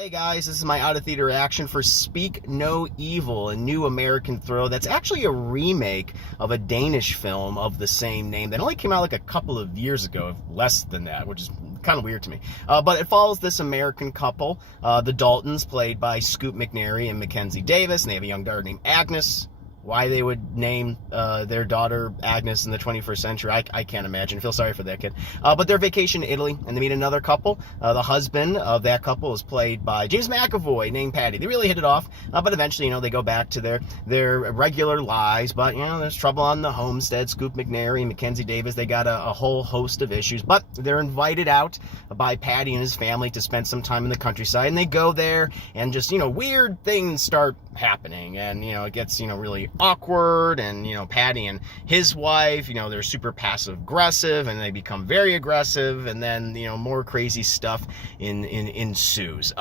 Hey guys, this is my out-of-theater reaction for Speak No Evil, a new American thriller that's actually a remake of a Danish film of the same name that only came out like a couple of years ago, less than that, which is kind of weird to me. But it follows this American couple, the Daltons, played by Scoot McNairy and Mackenzie Davis, and they have a young daughter named Agnes. Why they would name their daughter Agnes in the 21st century, I can't imagine. I feel sorry for that kid. But they're vacation in Italy, and they meet another couple. The husband of that couple is played by James McAvoy, named Patty. They really hit it off, but eventually, they go back to their regular lives. But, there's trouble on the homestead. Scoot McNairy and Mackenzie Davis, they got a whole host of issues. But they're invited out by Patty and his family to spend some time in the countryside. And they go there, and just, weird things start happening. And, it gets, really awkward, and Patty and his wife, they're super passive aggressive, and they become very aggressive, and then more crazy stuff ensues.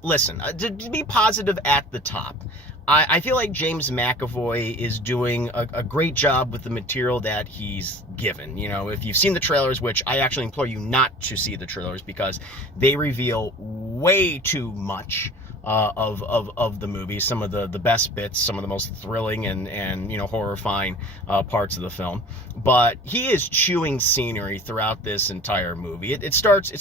Listen, to be positive at the top, I feel like James McAvoy is doing a great job with the material that he's given. If you've seen the trailers, which I actually implore you not to see the trailers because they reveal way too much of the movie, some of the best bits, some of the most thrilling and horrifying parts of the film. But he is chewing scenery throughout this entire movie. It starts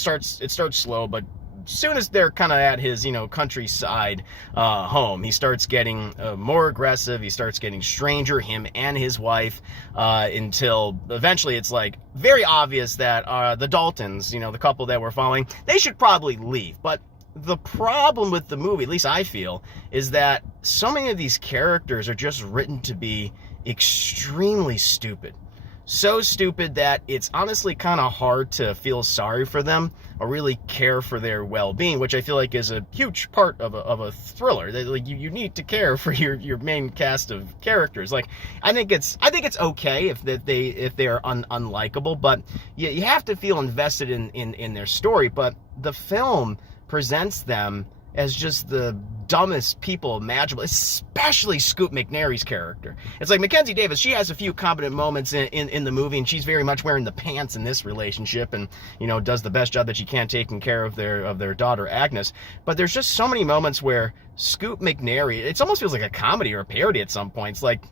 slow, but as soon as they're kind of at his countryside home, he starts getting more aggressive. He starts getting stranger, him and his wife, until eventually it's like very obvious that the Daltons, the couple that we're following, they should probably leave. But the problem with the movie, at least I feel, is that so many of these characters are just written to be extremely stupid. So stupid that it's honestly kind of hard to feel sorry for them or really care for their well-being, which I feel like is a huge part of a thriller. Like you need to care for your main cast of characters. Like I think it's okay if they are unlikable, but you have to feel invested in their story. But the film presents them as just the dumbest people imaginable, especially Scoot McNairy's character. It's like Mackenzie Davis, she has a few competent moments in the movie, and she's very much wearing the pants in this relationship, and does the best job that she can taking care of their daughter Agnes. But there's just so many moments where Scoot McNairy, it almost feels like a comedy or a parody at some points. Like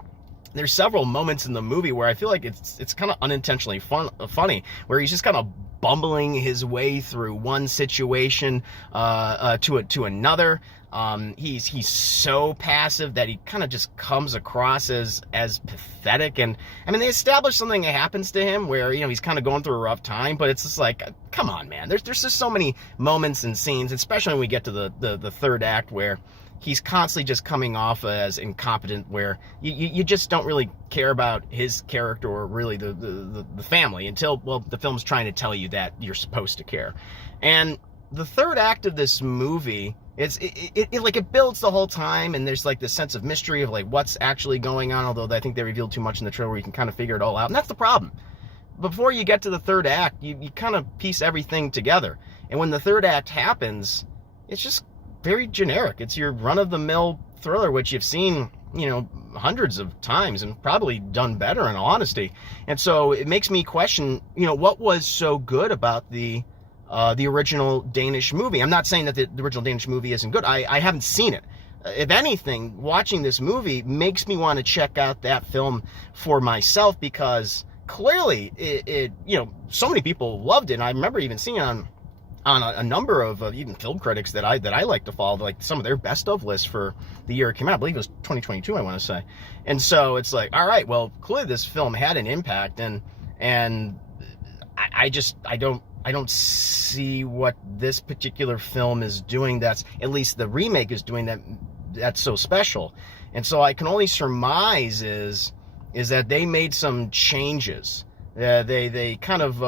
there's several moments in the movie where I feel like it's kind of unintentionally funny, where he's just kind of bumbling his way through one situation to another. He's so passive that he kind of just comes across as pathetic. And I mean, they establish something that happens to him where he's kind of going through a rough time, but it's just like, come on, man. There's just so many moments and scenes, especially when we get to the third act, where he's constantly just coming off as incompetent, where you just don't really care about his character or really the family until, well, the film's trying to tell you that you're supposed to care. And the third act of this movie, it builds the whole time, and there's like this sense of mystery of like what's actually going on, although I think they revealed too much in the trailer where you can kind of figure it all out, and that's the problem. Before you get to the third act, you kind of piece everything together, and when the third act happens, it's just very generic. It's your run-of-the-mill thriller, which you've seen, hundreds of times and probably done better, in all honesty. And so it makes me question, what was so good about the original Danish movie. I'm not saying that the original Danish movie isn't good. I haven't seen it. If anything, watching this movie makes me want to check out that film for myself, because clearly it so many people loved it. And I remember even seeing it on a number of even film critics that I like to follow, like some of their best of lists for the year it came out. I believe it was 2022, I want to say. And so it's like, all right, well, clearly this film had an impact, and I don't see what this particular film is doing that's, at least the remake is doing, that's so special. And so I can only surmise is that they made some changes. They kind of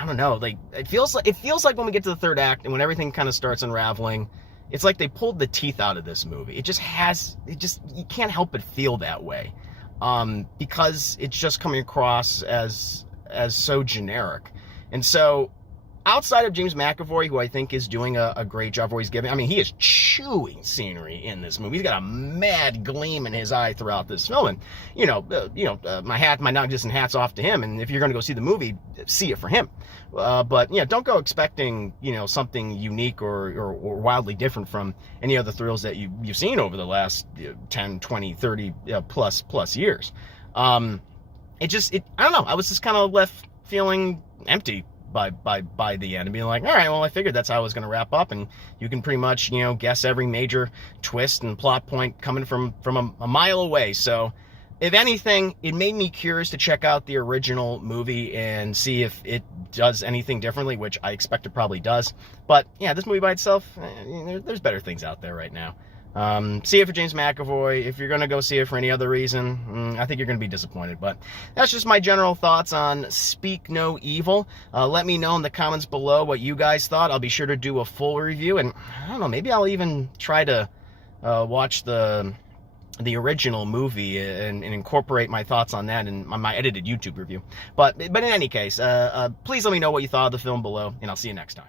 I don't know, like it feels like when we get to the third act and when everything kind of starts unraveling, it's like they pulled the teeth out of this movie. You can't help but feel that way, because it's just coming across as so generic. And so outside of James McAvoy, who I think is doing a great job where he's giving, I mean, he is chewing scenery in this movie. He's got a mad gleam in his eye throughout this film. And, my non-existent hat's off to him. And if you're going to go see the movie, see it for him. But, don't go expecting, something unique or wildly different from any other thrills that you've seen over the last 10, 20, 30 plus years. I don't know. I was just kind of left feeling empty by the end and being like, all right, well, I figured that's how it was going to wrap up, and you can pretty much, guess every major twist and plot point coming from a mile away. So if anything, it made me curious to check out the original movie and see if it does anything differently, which I expect it probably does. But yeah, this movie by itself, there's better things out there right now. See it for James McAvoy. If you're going to go see it for any other reason, I think you're going to be disappointed. But that's just my general thoughts on Speak No Evil. Let me know in the comments below what you guys thought. I'll be sure to do a full review. And I don't know, maybe I'll even try to watch the original movie and incorporate my thoughts on that in my edited YouTube review. But in any case, please let me know what you thought of the film below, and I'll see you next time.